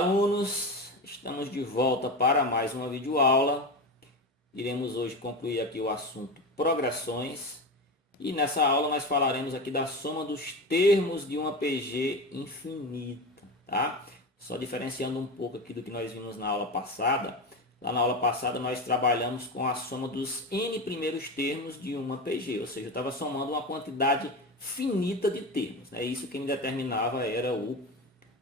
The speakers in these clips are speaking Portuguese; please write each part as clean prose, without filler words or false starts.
alunos, estamos de volta para mais uma videoaula. Iremos hoje concluir aqui o assunto progressões. E nessa aula nós falaremos aqui da soma dos termos de uma PG infinita, tá? Só diferenciando um pouco aqui do que nós vimos na aula passada. Lá na aula passada nós trabalhamos com a soma dos n primeiros termos de uma PG, ou seja, eu estava somando uma quantidade finita de termos. É isso que me determinava era o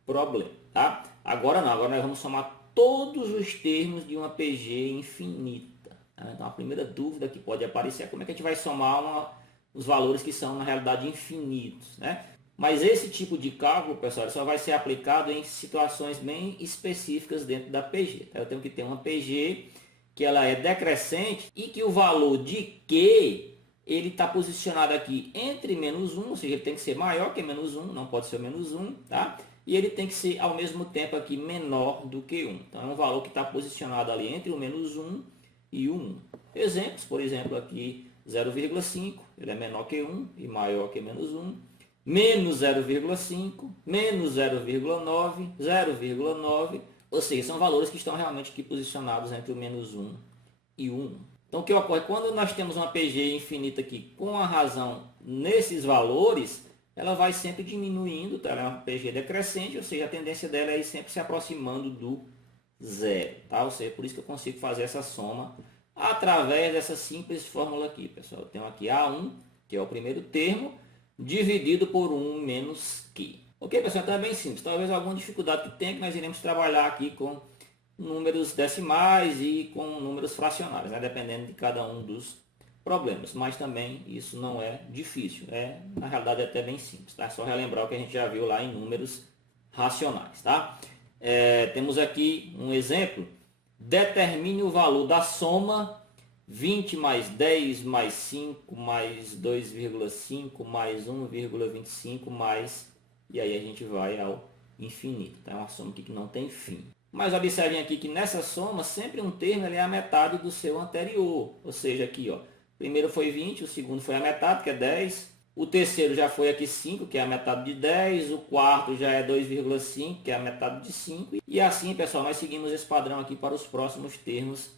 problema, tá? Agora não, agora nós vamos somar todos os termos de uma PG infinita. Tá? Então a primeira dúvida que pode aparecer é como é que a gente vai somar os valores que são na realidade infinitos, né? Mas esse tipo de cálculo, pessoal, só vai ser aplicado em situações bem específicas dentro da PG. Tá? Eu tenho que ter uma PG que ela é decrescente e que o valor de Q ele está posicionado aqui entre menos 1, ou seja, ele tem que ser maior que menos 1, não pode ser o menos 1, tá? E ele tem que ser ao mesmo tempo aqui menor do que 1. Então é um valor que está posicionado ali entre o menos 1 e o 1. Exemplos, por exemplo, aqui 0,5, ele é menor que 1 e maior que menos 1. Menos 0,5, menos 0,9, 0,9, ou seja, são valores que estão realmente aqui posicionados entre o menos 1 e o 1. Então o que ocorre? Quando nós temos uma PG infinita aqui com a razão nesses valores, ela vai sempre diminuindo, tá? Ela é uma PG decrescente, ou seja, a tendência dela é ir sempre se aproximando do zero, tá? Ou seja, por isso que eu consigo fazer essa soma através dessa simples fórmula aqui, pessoal. Eu tenho aqui A1, que é o primeiro termo, dividido por 1 menos Q. Ok, pessoal? Então é bem simples. Talvez alguma dificuldade que tenha, que nós iremos trabalhar aqui com números decimais e com números fracionários, né? Dependendo de cada um dos problemas. Mas também isso não é difícil. Na realidade, é até bem simples. Tá? É só relembrar o que a gente já viu lá em números racionais. Tá? Temos aqui um exemplo. Determine o valor da soma 20 mais 10 mais 5 mais 2,5 mais 1,25 mais... E aí a gente vai ao infinito. Tá? É uma soma aqui que não tem fim. Mas observem aqui que nessa soma, sempre um termo ele é a metade do seu anterior. Ou seja, aqui, ó, o primeiro foi 20, o segundo foi a metade, que é 10. O terceiro já foi aqui 5, que é a metade de 10. O quarto já é 2,5, que é a metade de 5. E assim, pessoal, nós seguimos esse padrão aqui para os próximos termos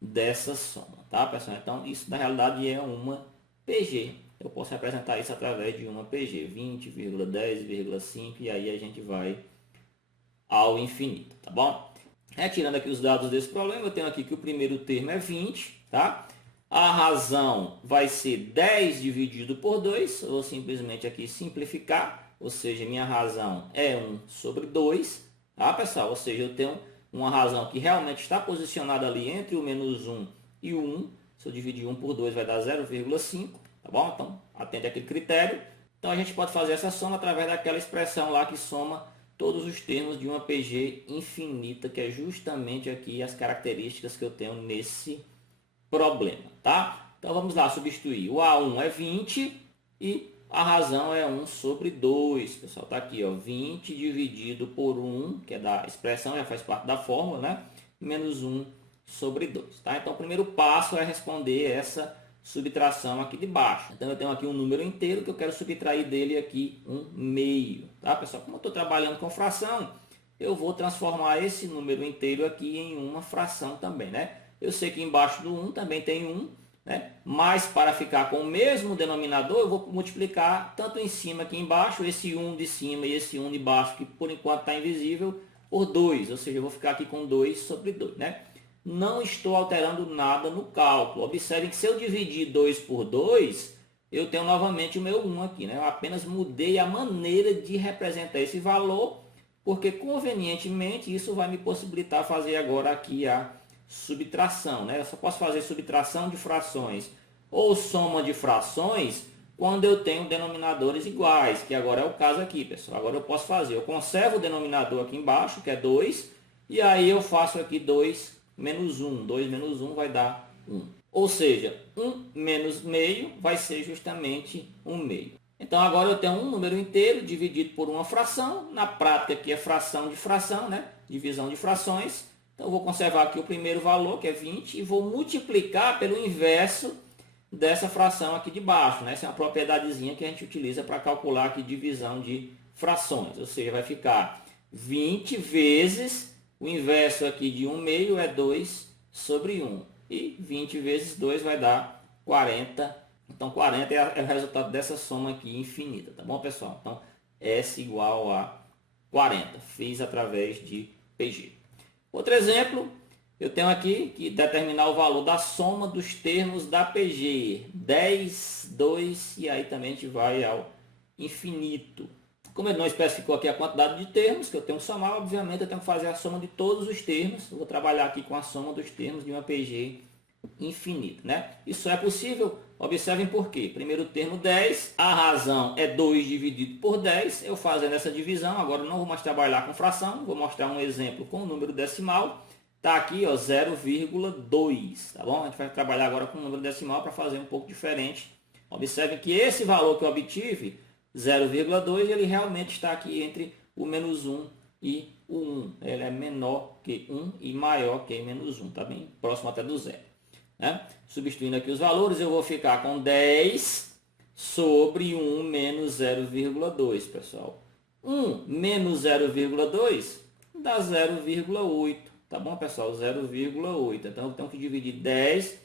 dessa soma. Tá, pessoal? Então, isso na realidade é uma PG. Eu posso representar isso através de uma PG. 20,10,5 e aí a gente vai ao infinito, tá bom? Retirando aqui os dados desse problema, eu tenho aqui que o primeiro termo é 20, tá? A razão vai ser 10 dividido por 2, ou simplesmente aqui simplificar, ou seja, minha razão é 1 sobre 2, tá, pessoal? Ou seja, eu tenho uma razão que realmente está posicionada ali entre o menos 1 e o 1, se eu dividir 1 por 2 vai dar 0,5, tá bom? Então, atende aquele critério. Então, a gente pode fazer essa soma através daquela expressão lá que soma todos os termos de uma PG infinita, que é justamente aqui as características que eu tenho nesse problema, tá? Então vamos lá, substituir. O A1 é 20 e a razão é 1 sobre 2. Pessoal, tá aqui, ó, 20 dividido por 1, que é da expressão, já faz parte da fórmula, né? Menos 1 sobre 2, tá? Então o primeiro passo é responder essa subtração aqui de baixo. Então eu tenho aqui um número inteiro que eu quero subtrair dele aqui um meio, tá, pessoal? Como eu estou trabalhando com fração, eu vou transformar esse número inteiro aqui em uma fração também, né? Eu sei que embaixo do 1 também tem 1, né? Mas para ficar com o mesmo denominador, eu vou multiplicar tanto em cima que embaixo, esse 1 de cima e esse 1 de baixo, que por enquanto está invisível, por 2, ou seja, eu vou ficar aqui com 2 sobre 2, né? Não estou alterando nada no cálculo. Observem que se eu dividir 2 por 2, eu tenho novamente o meu 1 aqui, né? Eu apenas mudei a maneira de representar esse valor, porque convenientemente isso vai me possibilitar fazer agora aqui a subtração, né? Eu só posso fazer subtração de frações ou soma de frações quando eu tenho denominadores iguais, que agora é o caso aqui, pessoal. Agora eu posso fazer, eu conservo o denominador aqui embaixo, que é 2, e aí eu faço aqui 2 menos 1. 2 menos 1 vai dar 1. Ou seja, 1 menos meio vai ser justamente 1 meio. Então agora eu tenho um número inteiro dividido por uma fração. Na prática aqui é fração de fração, né? Divisão de frações. Então eu vou conservar aqui o primeiro valor, que é 20, e vou multiplicar pelo inverso dessa fração aqui de baixo, né? Essa é uma propriedadezinha que a gente utiliza para calcular aqui divisão de frações. Ou seja, vai ficar 20 vezes, o inverso aqui de 1 meio é 2 sobre 1. E 20 vezes 2 vai dar 40. Então 40 é o resultado dessa soma aqui infinita, tá bom, pessoal? Então S igual a 40. Fiz através de PG. Outro exemplo, eu tenho aqui que determinar o valor da soma dos termos da PG. 10, 2 e aí também a gente vai ao infinito. Como ele não especificou aqui a quantidade de termos que eu tenho que somar, obviamente eu tenho que fazer a soma de todos os termos. Eu vou trabalhar aqui com a soma dos termos de uma PG infinita, né? Isso é possível. Observem por quê. Primeiro termo 10, a razão é 2 dividido por 10. Eu fazendo essa divisão, agora não vou mais trabalhar com fração, vou mostrar um exemplo com o número decimal. Está aqui, ó, 0,2, tá bom? A gente vai trabalhar agora com o número decimal para fazer um pouco diferente. Observem que esse valor que eu obtive, 0,2, ele realmente está aqui entre o menos 1 e o 1. Ele é menor que 1 e maior que menos 1, tá bem próximo até do zero. Né? Substituindo aqui os valores, eu vou ficar com 10 sobre 1 menos 0,2, pessoal. 1 menos 0,2 dá 0,8, tá bom, pessoal? 0,8. Então, eu tenho que dividir 10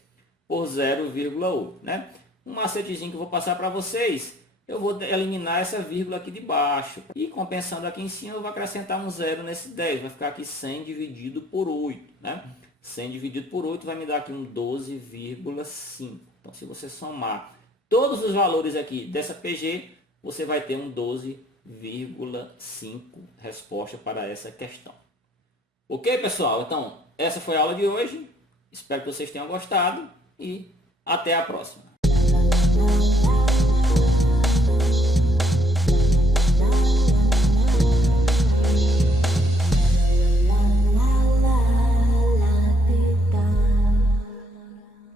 por 0,8, né? Um macetezinho que eu vou passar para vocês. Eu vou eliminar essa vírgula aqui de baixo. E compensando aqui em cima, eu vou acrescentar um zero nesse 10. Vai ficar aqui 100 dividido por 8, né? 100 dividido por 8 vai me dar aqui um 12,5. Então, se você somar todos os valores aqui dessa PG, você vai ter um 12,5 resposta para essa questão. Ok, pessoal? Então, essa foi a aula de hoje. Espero que vocês tenham gostado e até a próxima.